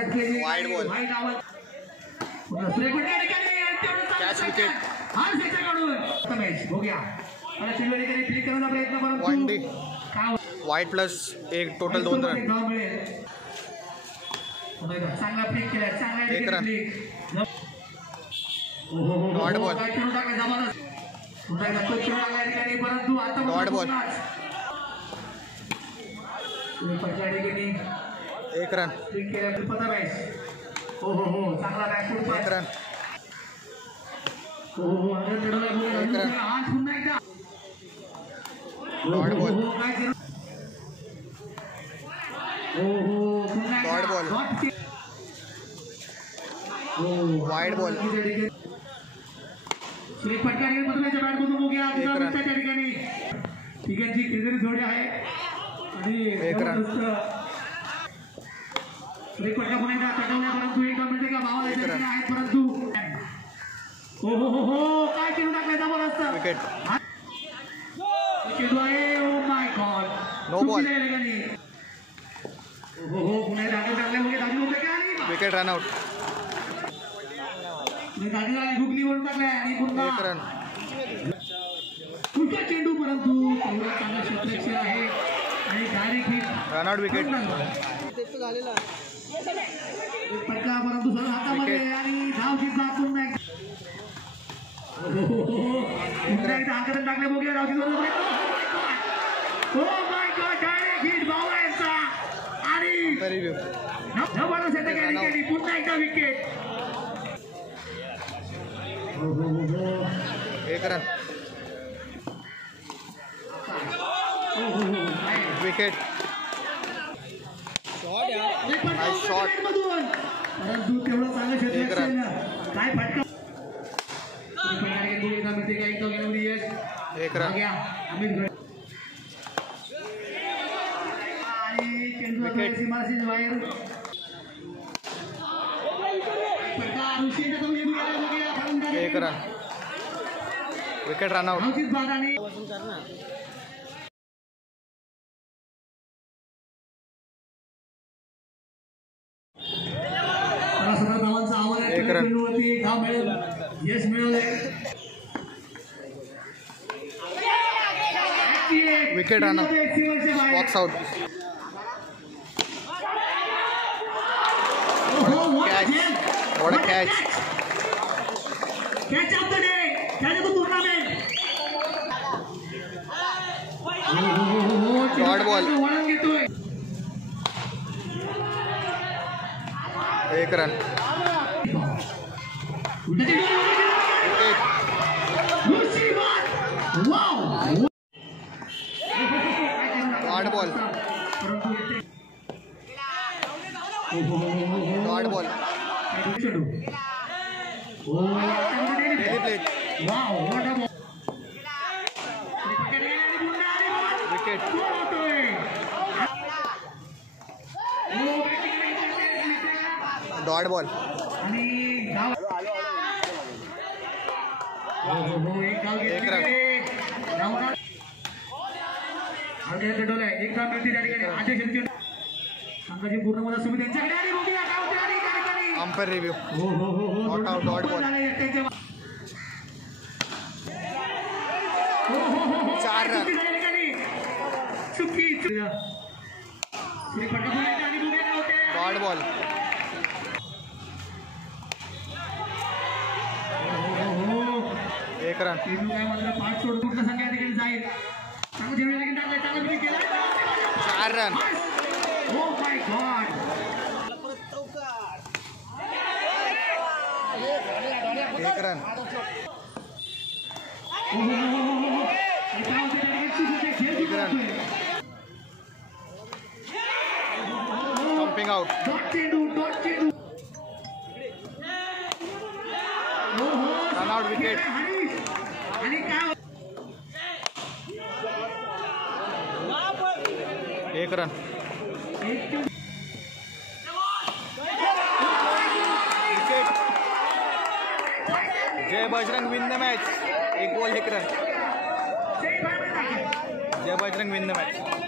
Wide ball, catch wicket, one D, wide plus एक, total 2 run, एक run, dot ball, dot ball, एक run, एक run, एक run, dot ball, dot ball, wide ball, एक run, एक run, wicket, no ball, wicket, run out, एक run, चेंडू परंतु आहे आणि direct hit, run out, wicket, फटका परंतु सर हातामध्ये आणि धाव जिंकला पुन्हा एकदा हातात टाकले बघूया धाव जिंकला. Oh my god, direct hit बावळ्यांचा आणि जबरदस्त केली, पुन्हा एकदा विकेट, एक रन, विकेट, शॉट, परंतु तेवढं चांगलं क्षेत्र, एक रन, काय फटका, एक रन, विकेट, एक रन, विकेट, रन आउट, एक रन, यश मिळवले, wicket, run out, box out, catch, what a catch, catch of the day, catch of the tournament, dot ball, एक run, wicket, dot ball, dot ball, plate, wicket, dot ball, एक run, umpire review, not out, dot ball, 4 run, dot ball, एक run, 4 run, एक run, एक run, pumping out, run out, wicket, एक run, wicket, Jai Bajrang win the match, एक ball, एक run, Jai Bajrang win the match.